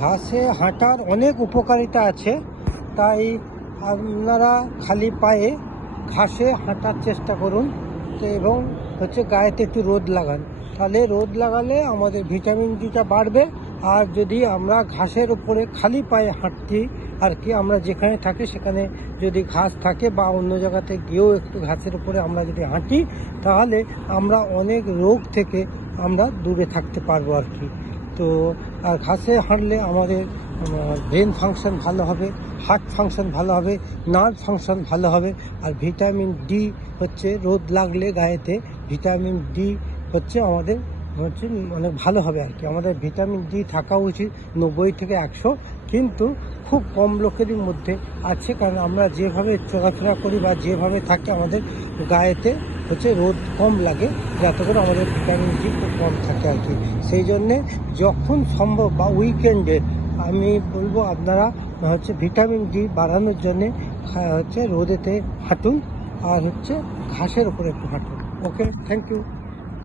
ঘাসে হাঁটার অনেক উপকারিতা আছে, তাই আপনারা খালি পায়ে ঘাসে হাঁটার চেষ্টা করুন। তো এবং গায়েতে একটু রোদ লাগান, তাহলে রোদ লাগালে আমাদের ভিটামিন ডিটা বাড়বে। আর যদি আমরা ঘাসের উপরে খালি পায়ে হাঁটছি আর কি, আমরা যেখানে থাকি সেখানে যদি ঘাস থাকে বা অন্য জায়গাতে গিয়েও একটু ঘাসের উপরে আমরা যদি হাঁটি, তাহলে আমরা অনেক রোগ থেকে আমরা দূরে থাকতে পারবো আর কি। তো আর ঘাসে হাঁটলে আমাদের ব্রেন ফাংশন ভালো হবে, হার্ট ফাংশন ভালো হবে, নার্ভ ফাংশন ভালো হবে। আর ভিটামিন ডি রোদ লাগলে গায়েতে ভিটামিন ডি আমাদের অনেক ভালো হবে আর কি। আমাদের ভিটামিন ডি থাকা উচিত 90 থেকে 100, কিন্তু খুব কম লোকেরই মধ্যে আছে, কারণ আমরা যেভাবে চলাফেরা করি বা যেভাবে থাকি আমাদের গায়েতে রোদ কম লাগে, যাতে করে আমাদের ভিটামিন ডি খুব কম থাকে আর কি। সেই জন্যে যখন সম্ভব বা উইকেন্ডে আমি বলবো আপনারা ভিটামিন ডি বাড়ানোর জন্যে রোদেতে হাঁটুন আর ঘাসের উপরে একটু হাঁটুন। ওকে, থ্যাংক ইউ।